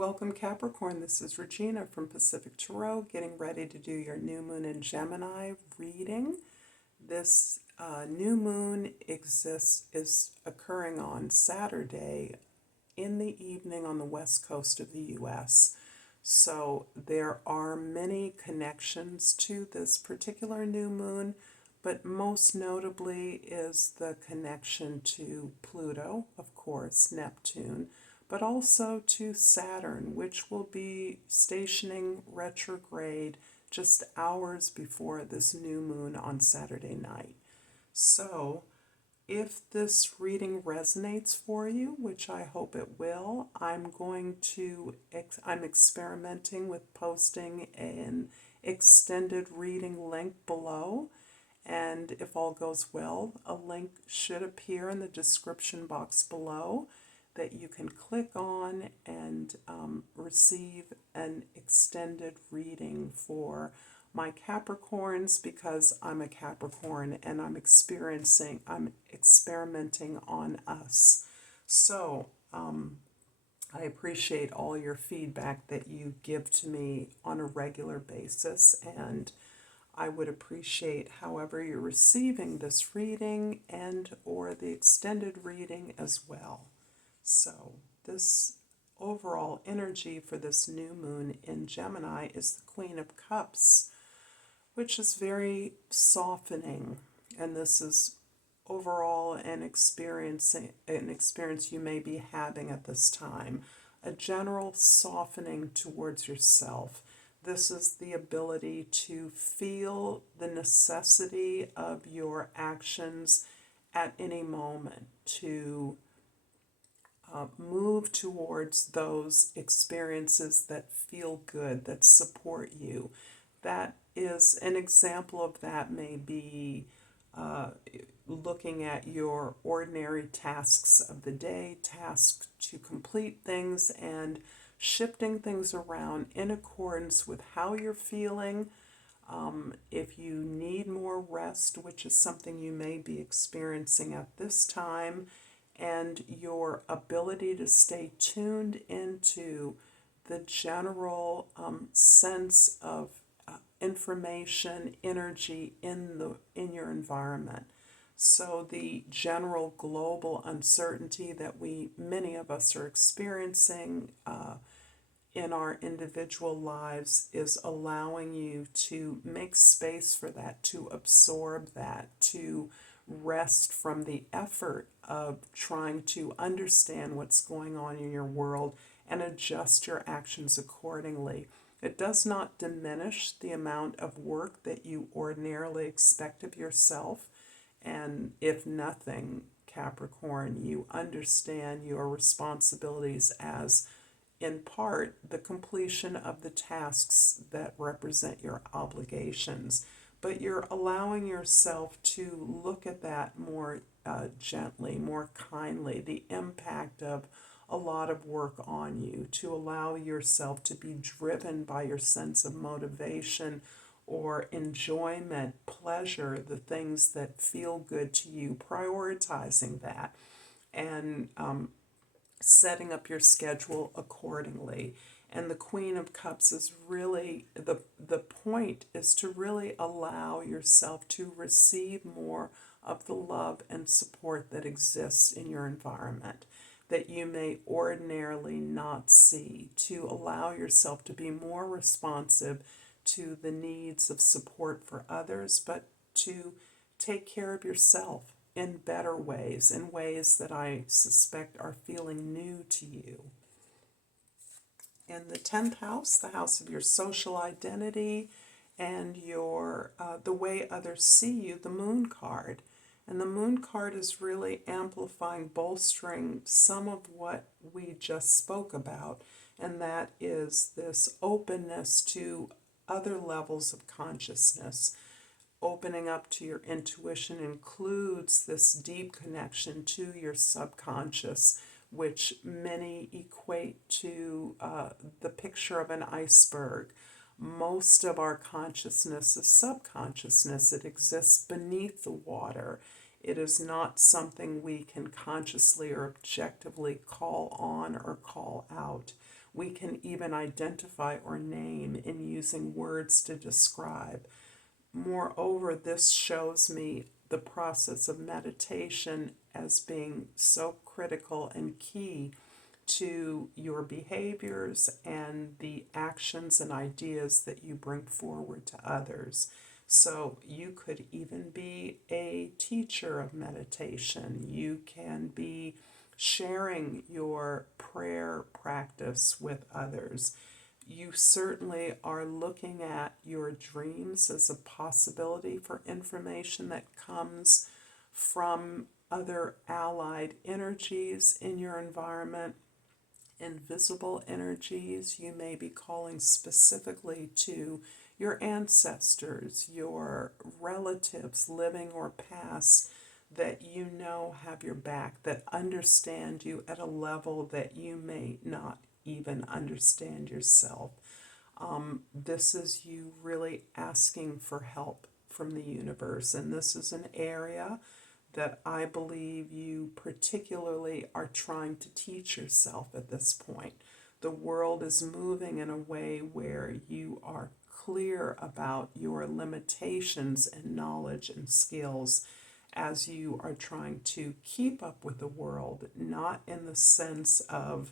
Welcome Capricorn, this is Regina from Pacific Tarot, getting ready to do your new moon in Gemini reading. This new moon is occurring on Saturday in the evening on the west coast of the U.S. So there are many connections to this particular new moon, but most notably is the connection to Pluto, of course, Neptune, but also to Saturn, which will be stationing retrograde just hours before this new moon on Saturday night. So, if this reading resonates for you, which I hope it will, I'm experimenting with posting an extended reading link below. And if all goes well, a link should appear in the description box below that you can click on and receive an extended reading for my Capricorns, because I'm a Capricorn and I'm experimenting on us. So I appreciate all your feedback that you give to me on a regular basis, and I would appreciate however you're receiving this reading and or the extended reading as well. So this overall energy for this new moon in Gemini is the Queen of Cups, which is very softening. And this is overall an experience you may be having at this time. A general softening towards yourself. This is the ability to feel the necessity of your actions at any moment, to move towards those experiences that feel good, that support you. That is an example of that may be looking at your ordinary tasks of the day, tasks to complete things, and shifting things around in accordance with how you're feeling. If you need more rest, which is something you may be experiencing at this time, and your ability to stay tuned into the general sense of information, energy in your environment. So the general global uncertainty that many of us are experiencing in our individual lives is allowing you to make space for that, to absorb that, to rest from the effort of trying to understand what's going on in your world and adjust your actions accordingly. It does not diminish the amount of work that you ordinarily expect of yourself. And if nothing, Capricorn, you understand your responsibilities as, in part, the completion of the tasks that represent your obligations. But you're allowing yourself to look at that more gently, more kindly, the impact of a lot of work on you, to allow yourself to be driven by your sense of motivation or enjoyment, pleasure, the things that feel good to you, prioritizing that, and setting up your schedule accordingly. And the Queen of Cups is really, the point is to really allow yourself to receive more of the love and support that exists in your environment that you may ordinarily not see, to allow yourself to be more responsive to the needs of support for others, but to take care of yourself in better ways, in ways that I suspect are feeling new to you. In the 10th house, the house of your social identity and your the way others see you, the Moon card. And the Moon card is really amplifying, bolstering some of what we just spoke about, and that is this openness to other levels of consciousness. Opening up to your intuition includes this deep connection to your subconscious, which many equate to the picture of an iceberg. Most of our consciousness is subconsciousness. It exists beneath the water. It is not something we can consciously or objectively call on or call out. we can even identify or name in using words to describe. Moreover, this shows me the process of meditation as being so critical and key to your behaviors and the actions and ideas that you bring forward to others. So you could even be a teacher of meditation. You can be sharing your prayer practice with others. You certainly are looking at your dreams as a possibility for information that comes from other allied energies in your environment. Invisible energies, you may be calling specifically to your ancestors, your relatives, living or past, that you know have your back, that understand you at a level that you may not even understand yourself. This is you really asking for help from the universe, and this is an area that I believe you particularly are trying to teach yourself at this point. The world is moving in a way where you are clear about your limitations and knowledge and skills as you are trying to keep up with the world, not in the sense of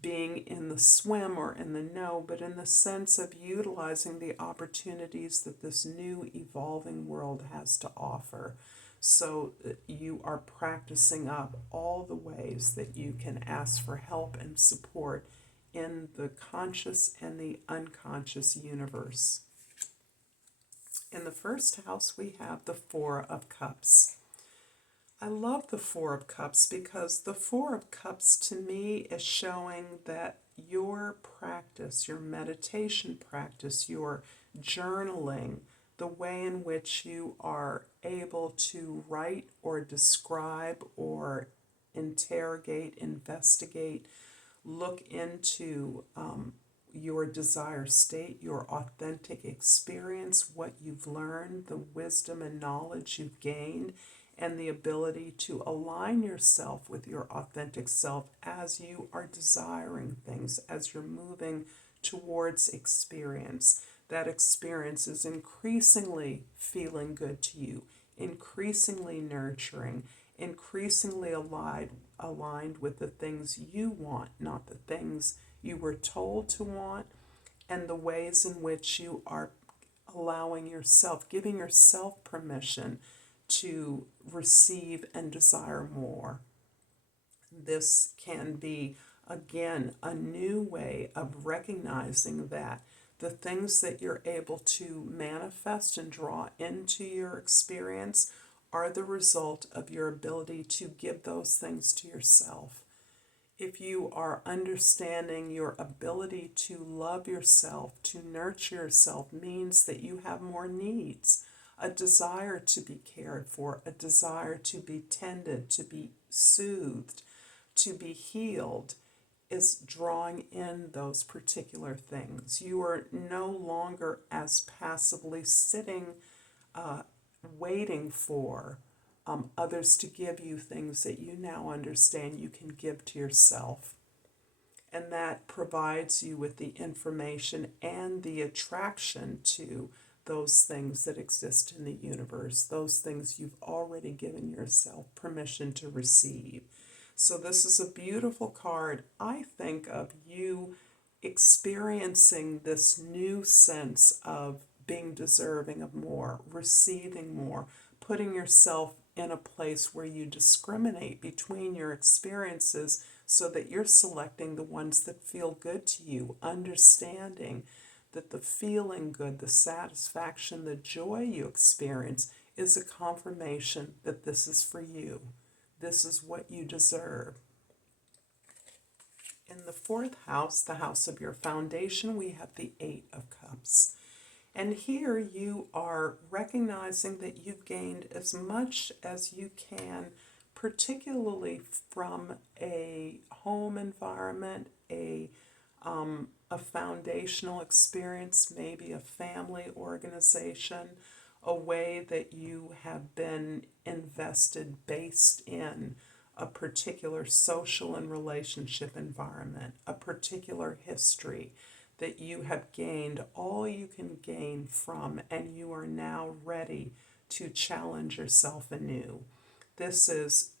being in the swim or in the know, but in the sense of utilizing the opportunities that this new evolving world has to offer. So you are practicing up all the ways that you can ask for help and support in the conscious and the unconscious universe. In the first house, we have the Four of Cups. I love the Four of Cups because the Four of Cups to me is showing that your practice, your meditation practice, your journaling, the way in which you are able to write or describe or interrogate, investigate, look into your desired state, your authentic experience, what you've learned, the wisdom and knowledge you've gained, and the ability to align yourself with your authentic self as you are desiring things, as you're moving towards experience. That experience is increasingly feeling good to you, increasingly nurturing, increasingly aligned with the things you want, not the things you were told to want, and the ways in which you are allowing yourself, giving yourself permission to receive and desire more. This can be, again, a new way of recognizing that the things that you're able to manifest and draw into your experience are the result of your ability to give those things to yourself. If you are understanding your ability to love yourself, to nurture yourself, means that you have more needs, a desire to be cared for, a desire to be tended, to be soothed, to be healed, is drawing in those particular things. You are no longer as passively sitting, waiting for others to give you things that you now understand you can give to yourself. And that provides you with the information and the attraction to those things that exist in the universe, those things you've already given yourself permission to receive. So this is a beautiful card. I think of you experiencing this new sense of being deserving of more, receiving more, putting yourself in a place where you discriminate between your experiences so that you're selecting the ones that feel good to you, understanding that the feeling good, the satisfaction, the joy you experience is a confirmation that this is for you. This is what you deserve. In the fourth house, the house of your foundation, we have the Eight of Cups. And here you are recognizing that you've gained as much as you can, particularly from a home environment, a foundational experience, maybe a family organization, a way that you have been invested based in a particular social and relationship environment, a particular history that you have gained all you can gain from, and you are now ready to challenge yourself anew. This is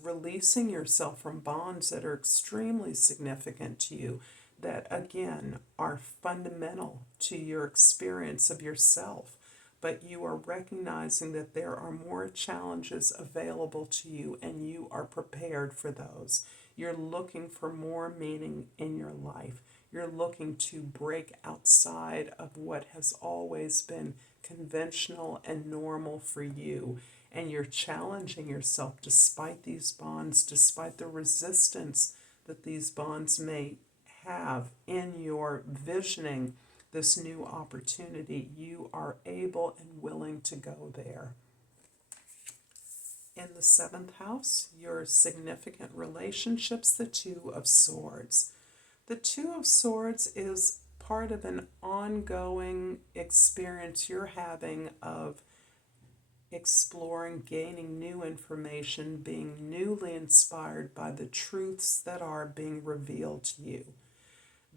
releasing yourself from bonds that are extremely significant to you, that again are fundamental to your experience of yourself. But you are recognizing that there are more challenges available to you and you are prepared for those. You're looking for more meaning in your life. You're looking to break outside of what has always been conventional and normal for you. And you're challenging yourself despite these bonds, despite the resistance that these bonds may have in your visioning this new opportunity. You are able and willing to go there. In the seventh house, your significant relationships, the Two of Swords. The Two of Swords is part of an ongoing experience you're having of exploring, gaining new information, being newly inspired by the truths that are being revealed to you.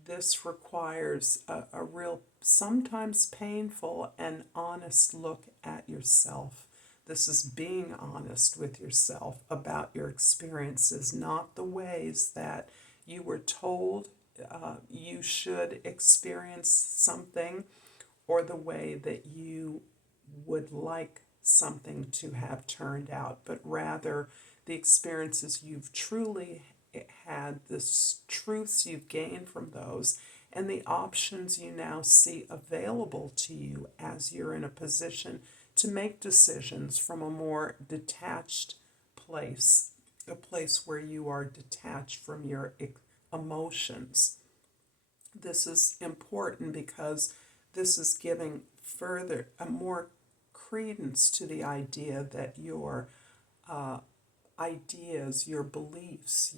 This requires a real, sometimes painful and honest look at yourself. This is being honest with yourself about your experiences, not the ways that you were told you should experience something or the way that you would like something to have turned out, but rather the experiences you've truly had, the truths you've gained from those, and the options you now see available to you as you're in a position to make decisions from a more detached place, a place where you are detached from your emotions. This is important because this is giving further, a more credence to the idea that your ideas, your beliefs,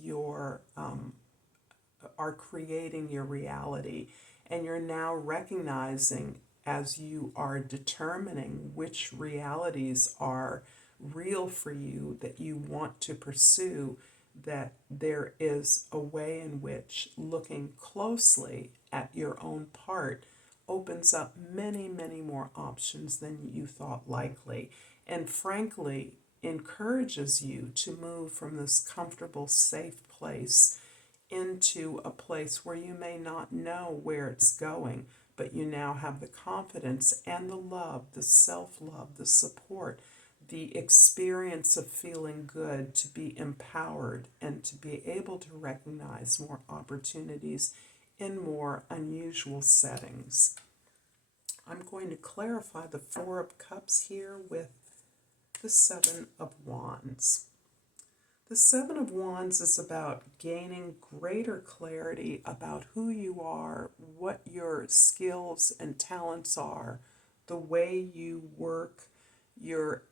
are creating your reality, and you're now recognizing as you are determining which realities are real for you that you want to pursue, that there is a way in which looking closely at your own part opens up many, many more options than you thought likely, and frankly encourages you to move from this comfortable, safe place into a place where you may not know where it's going, but you now have the confidence and the love, the self-love, the support, the experience of feeling good, to be empowered and to be able to recognize more opportunities in more unusual settings. I'm going to clarify the Four of Cups here with the Seven of Wands. The Seven of Wands is about gaining greater clarity about who you are, what your skills and talents are, the way you work, your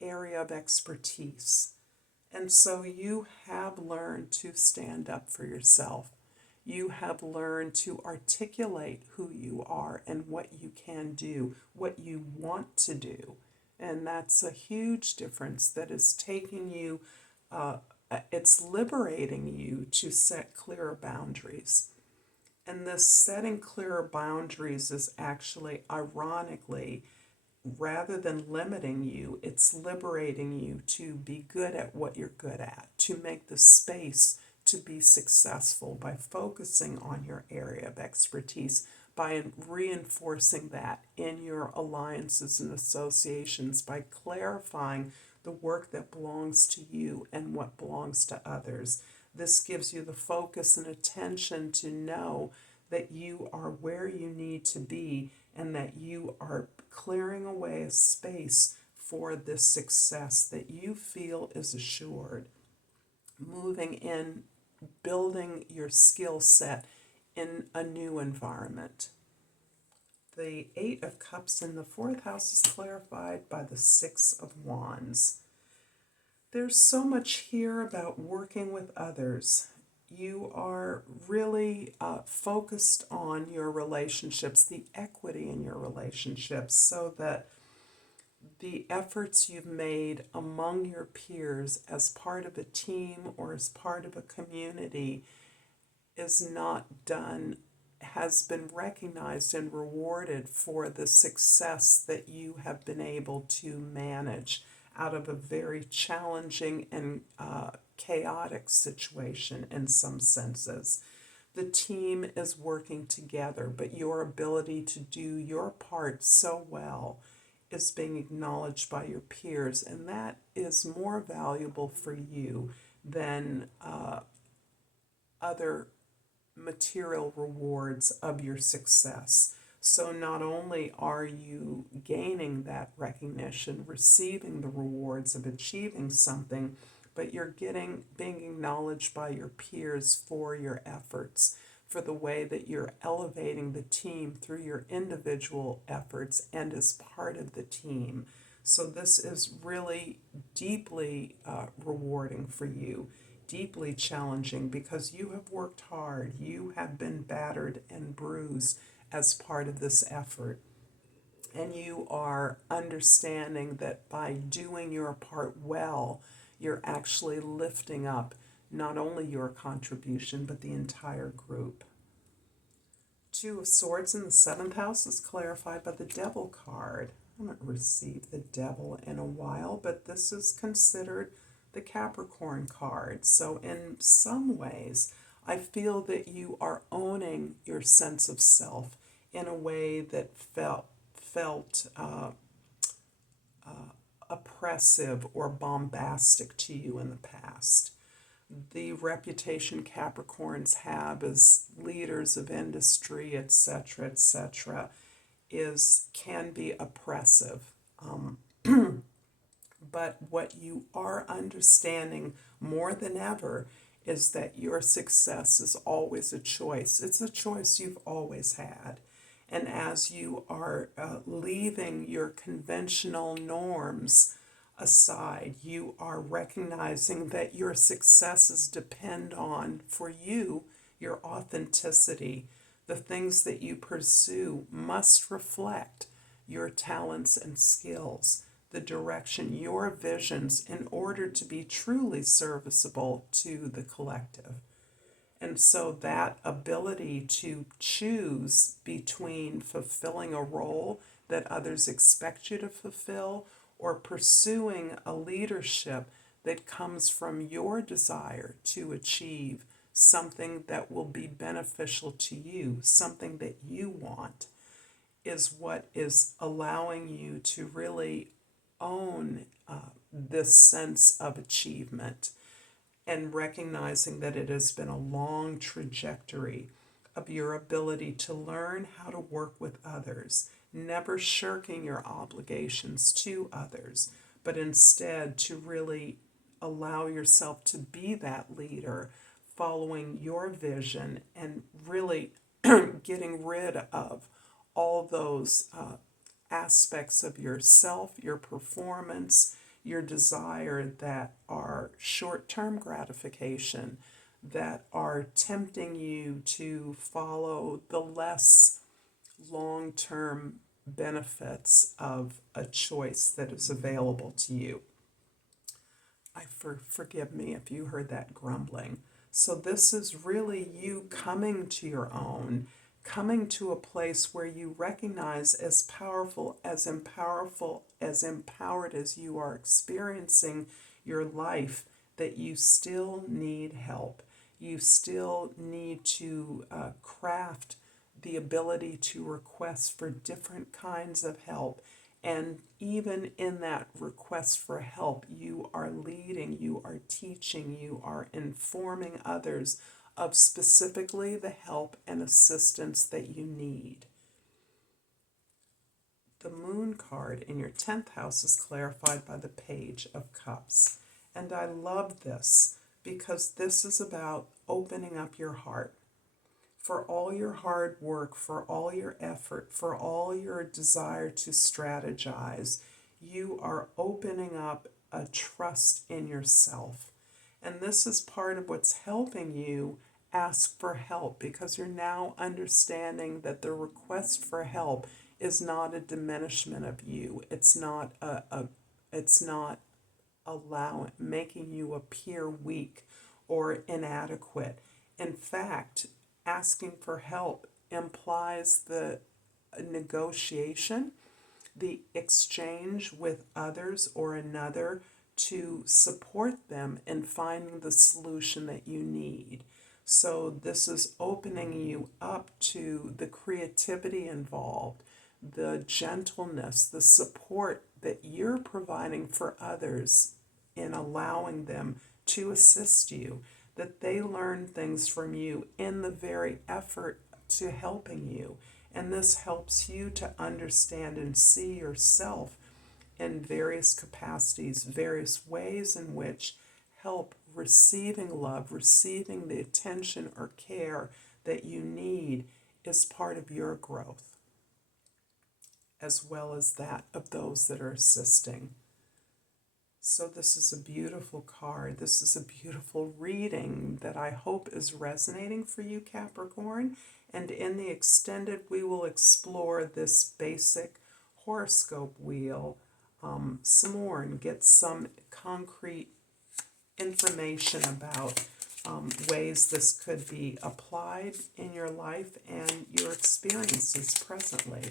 area of expertise. And so you have learned to stand up for yourself. You have learned to articulate who you are and what you can do, what you want to do. And that's a huge difference that is taking you, it's liberating you to set clearer boundaries. And this setting clearer boundaries is actually, ironically, rather than limiting you, it's liberating you to be good at what you're good at, to make the space to be successful by focusing on your area of expertise, by reinforcing that in your alliances and associations, by clarifying the work that belongs to you and what belongs to others. This gives you the focus and attention to know that you are where you need to be and that you are clearing away a space for this success that you feel is assured. Moving in, building your skill set in a new environment. The Eight of Cups in the fourth house is clarified by the Six of Wands. There's so much here about working with others. You are really focused on your relationships, the equity in your relationships, so that the efforts you've made among your peers as part of a team or as part of a community is not done, has been recognized and rewarded for the success that you have been able to manage out of a very challenging and chaotic situation in some senses. The team is working together, but your ability to do your part so well is being acknowledged by your peers, and that is more valuable for you than other material rewards of your success. So not only are you gaining that recognition, receiving the rewards of achieving something, but you're being acknowledged by your peers for your efforts, for the way that you're elevating the team through your individual efforts and as part of the team. So this is really deeply rewarding for you, deeply challenging, because you have worked hard. You have been battered and bruised as part of this effort. And you are understanding that by doing your part well, you're actually lifting up not only your contribution, but the entire group. Two of Swords in the seventh house is clarified by the Devil card. I haven't received the Devil in a while, but this is considered the Capricorn card. So in some ways, I feel that you are owning your sense of self in a way that felt oppressive or bombastic to you in the past. The reputation Capricorns have as leaders of industry, etc., can be oppressive. But what you are understanding more than ever is that your success is always a choice. It's a choice you've always had. And as you are leaving your conventional norms aside, you are recognizing that your successes depend on, for you, your authenticity. The things that you pursue must reflect your talents and skills, the direction, your visions, in order to be truly serviceable to the collective. And so that ability to choose between fulfilling a role that others expect you to fulfill or pursuing a leadership that comes from your desire to achieve something that will be beneficial to you, something that you want, is what is allowing you to really own this sense of achievement, and recognizing that it has been a long trajectory of your ability to learn how to work with others, never shirking your obligations to others, but instead to really allow yourself to be that leader, following your vision and really getting rid of all those aspects of yourself, your performance, your desire that are short-term gratification, that are tempting you to follow the less long-term benefits of a choice that is available to you. Forgive me if you heard that grumbling. So this is really you coming to your own, coming to a place where you recognize, as powerful, as empowered as you are experiencing your life, that you still need help. You still need to craft the ability to request for different kinds of help. And even in that request for help, you are leading, you are teaching, you are informing others of specifically the help and assistance that you need. The Moon card in your 10th house is clarified by the Page of Cups. And I love this because this is about opening up your heart. For all your hard work, for all your effort, for all your desire to strategize, you are opening up a trust in yourself. And this is part of what's helping you ask for help, because you're now understanding that the request for help is not a diminishment of you. It's not it's not making you appear weak or inadequate. In fact, asking for help implies the negotiation, the exchange with others or another to support them in finding the solution that you need. So this is opening you up to the creativity involved, the gentleness, the support that you're providing for others in allowing them to assist you, that they learn things from you in the very effort to helping you. And this helps you to understand and see yourself in various capacities, various ways in which help receiving love, receiving the attention or care that you need is part of your growth, as well as that of those that are assisting. So this is a beautiful card. This is a beautiful reading that I hope is resonating for you, Capricorn. And in the extended, we will explore this basic horoscope wheel some more and get some concrete information about ways this could be applied in your life and your experiences presently.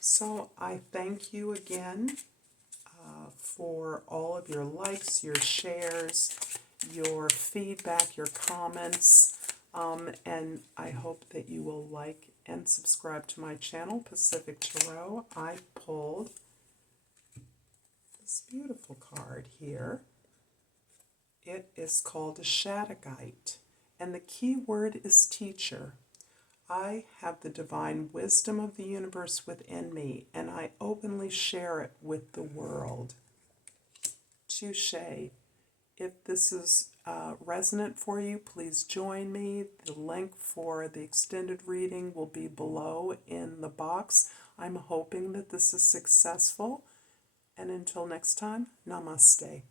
So I thank you again for all of your likes, your shares, your feedback, your comments, and I hope that you will like and subscribe to my channel, Pacific Tarot. I pulled this beautiful card here. It is called a Shaddagite, and the key word is teacher. I have the divine wisdom of the universe within me, and I openly share it with the world. Touche. If this is resonant for you, please join me. The link for the extended reading will be below in the box. I'm hoping that this is successful. And until next time, Namaste.